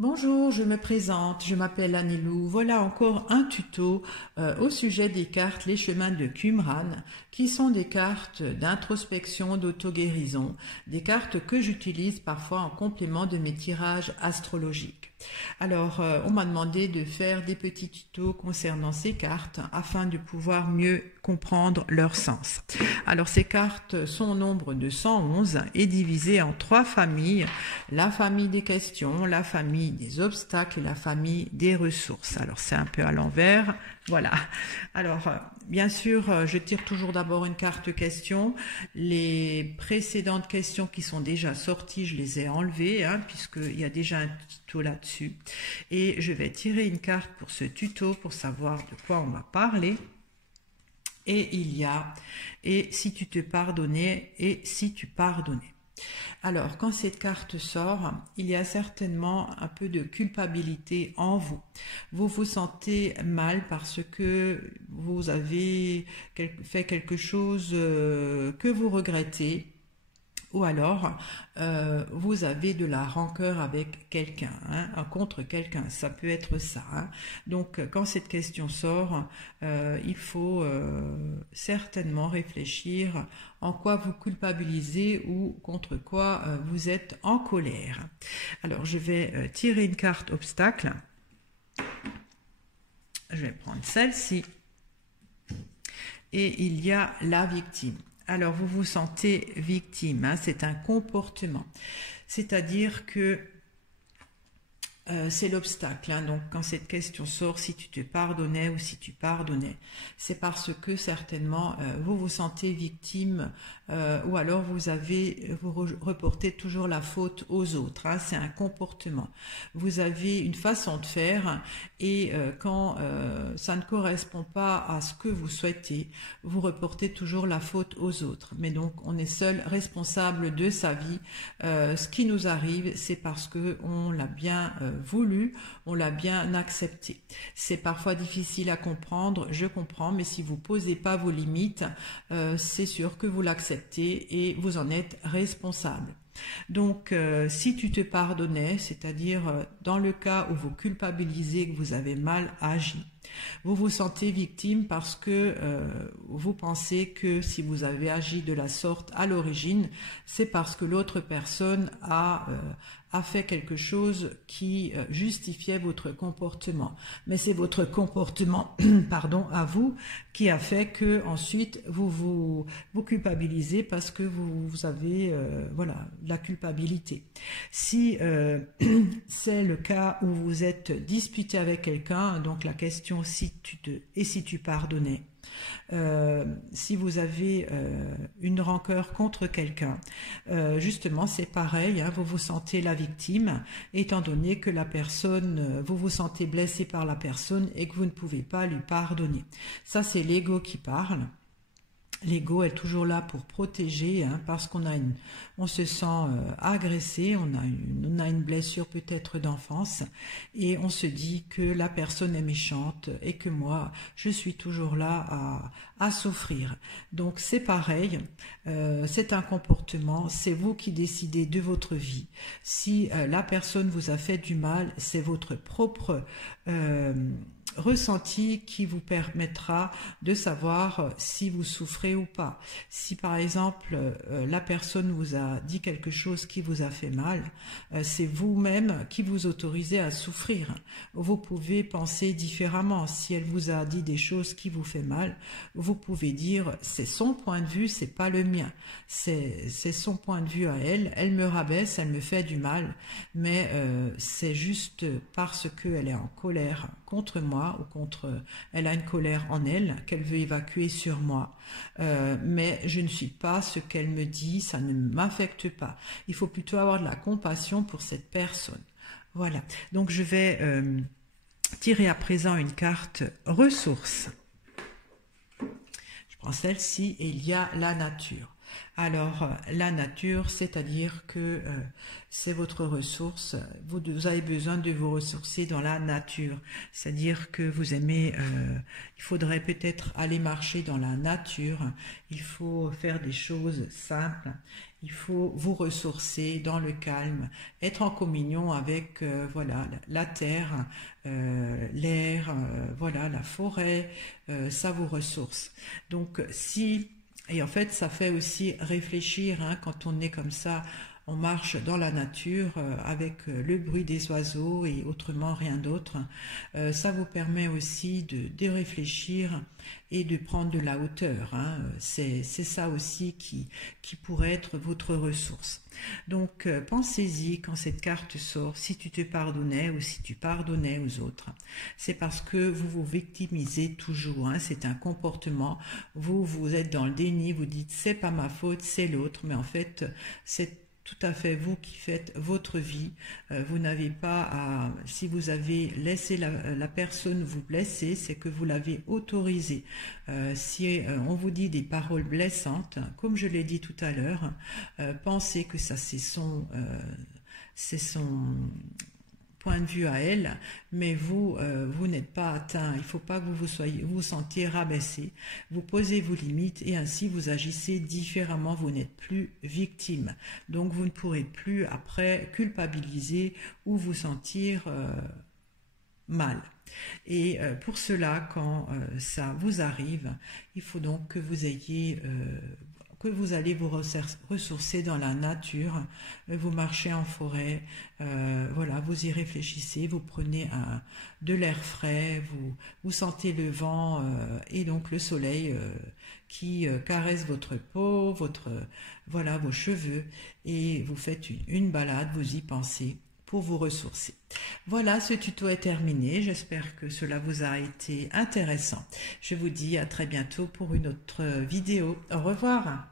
Bonjour, je me présente, je m'appelle Anilou. Voilà encore un tuto au sujet des cartes Les Chemins de Qumran, qui sont des cartes d'introspection, d'auto-guérison, des cartes que j'utilise parfois en complément de mes tirages astrologiques. Alors, on m'a demandé de faire des petits tutos concernant ces cartes afin de pouvoir mieux comprendre leur sens. Alors, ces cartes sont au nombre de 111 et divisées en 3 familles. La famille des questions, la famille des obstacles et la famille des ressources. Alors, c'est un peu à l'envers. Voilà. Alors, bien sûr, je tire toujours d'abord une carte question. Les précédentes questions qui sont déjà sorties, je les ai enlevées, puisqu'il y a déjà un tuto là-dessus. Et je vais tirer une carte pour ce tuto pour savoir de quoi on va parler. Et il y a « Et si tu te pardonnais et si tu pardonnais ». Alors, quand cette carte sort, il y a certainement un peu de culpabilité en vous. Vous vous sentez mal parce que vous avez fait quelque chose que vous regrettez. Ou alors, vous avez de la rancœur avec quelqu'un, contre quelqu'un, ça peut être ça. Donc, quand cette question sort, il faut certainement réfléchir en quoi vous culpabilisez ou contre quoi vous êtes en colère. Alors, je vais tirer une carte obstacle. Je vais prendre celle-ci. Et il y a la victime. Alors, vous vous sentez victime, c'est un comportement. C'est-à-dire que c'est l'obstacle. Donc, quand cette question sort, si tu te pardonnais ou si tu pardonnais, c'est parce que certainement vous vous sentez victime ou alors vous reportez toujours la faute aux autres. C'est un comportement. Vous avez une façon de faire et quand ça ne correspond pas à ce que vous souhaitez, vous reportez toujours la faute aux autres. Mais donc, on est seul responsable de sa vie. Ce qui nous arrive, c'est parce que on l'a bien voulu, on l'a bien accepté. C'est parfois difficile à comprendre, je comprends, mais si vous posez pas vos limites, c'est sûr que vous l'acceptez et vous en êtes responsable. Donc, si tu te pardonnais, c'est-à-dire dans le cas où vous culpabilisez que vous avez mal agi, vous vous sentez victime parce que vous pensez que si vous avez agi de la sorte à l'origine, c'est parce que l'autre personne a fait quelque chose qui justifiait votre comportement. Mais c'est votre comportement, pardon, à vous, qui a fait que ensuite vous culpabilisez parce que vous avez voilà, la culpabilité. Si c'est le cas où vous êtes disputé avec quelqu'un, donc la question si tu pardonnais, si vous avez une rancœur contre quelqu'un, justement c'est pareil, vous vous sentez la victime, étant donné que la personne, vous vous sentez blessé par la personne et que vous ne pouvez pas lui pardonner. Ça c'est l'ego qui parle. L'ego est toujours là pour protéger, parce on se sent agressé, on a une blessure peut-être d'enfance et on se dit que la personne est méchante et que moi, je suis toujours là à souffrir. Donc c'est pareil, c'est un comportement, c'est vous qui décidez de votre vie. Si la personne vous a fait du mal, c'est votre propre ressenti qui vous permettra de savoir si vous souffrez ou pas. Si par exemple la personne vous a dit quelque chose qui vous a fait mal, c'est vous-même qui vous autorisez à souffrir. Vous pouvez penser différemment. Si elle vous a dit des choses qui vous fait mal, vous pouvez dire c'est son point de vue, c'est pas le mien. C'est son point de vue à elle. Elle me rabaisse, elle me fait du mal, mais c'est juste parce qu'elle est en colère contre moi ou elle a une colère en elle qu'elle veut évacuer sur moi, mais je ne suis pas ce qu'elle me dit, ça ne m'affecte pas. Il faut plutôt avoir de la compassion pour cette personne. Voilà, donc je vais tirer à présent une carte ressources. Je prends celle-ci et il y a la nature. Alors, la nature, c'est-à-dire que c'est votre ressource. Vous avez besoin de vous ressourcer dans la nature. C'est-à-dire que vous aimez, il faudrait peut-être aller marcher dans la nature. Il faut faire des choses simples. Il faut vous ressourcer dans le calme, être en communion avec voilà la terre, l'air, voilà la forêt. Ça vous ressource. Donc si et en fait, ça fait aussi réfléchir, hein, quand on est comme ça, on marche dans la nature avec le bruit des oiseaux et autrement rien d'autre. Ça vous permet aussi de réfléchir et de prendre de la hauteur, hein. C'est ça aussi qui pourrait être votre ressource. Donc pensez-y quand cette carte sort, si tu te pardonnais ou si tu pardonnais aux autres. C'est parce que vous vous victimisez toujours, hein, c'est un comportement, vous êtes dans le déni, vous dites c'est pas ma faute, c'est l'autre, mais en fait c'est tout à fait vous qui faites votre vie. Vous n'avez pas à, si vous avez laissé la personne vous blesser, c'est que vous l'avez autorisé. Si on vous dit des paroles blessantes, comme je l'ai dit tout à l'heure, pensez que ça c'est son point de vue à elle, mais vous n'êtes pas atteint. Il ne faut pas que vous sentiez rabaissé. Vous posez vos limites et ainsi vous agissez différemment. Vous n'êtes plus victime. Donc vous ne pourrez plus après culpabiliser ou vous sentir mal. Et pour cela, quand ça vous arrive, il faut donc que vous ayez que vous allez vous ressourcer dans la nature, vous marchez en forêt, voilà, vous y réfléchissez, vous prenez de l'air frais, vous sentez le vent et donc le soleil qui caresse votre peau, voilà, vos cheveux, et vous faites une balade, vous y pensez pour vous ressourcer. Voilà, ce tuto est terminé. J'espère que cela vous a été intéressant. Je vous dis à très bientôt pour une autre vidéo. Au revoir.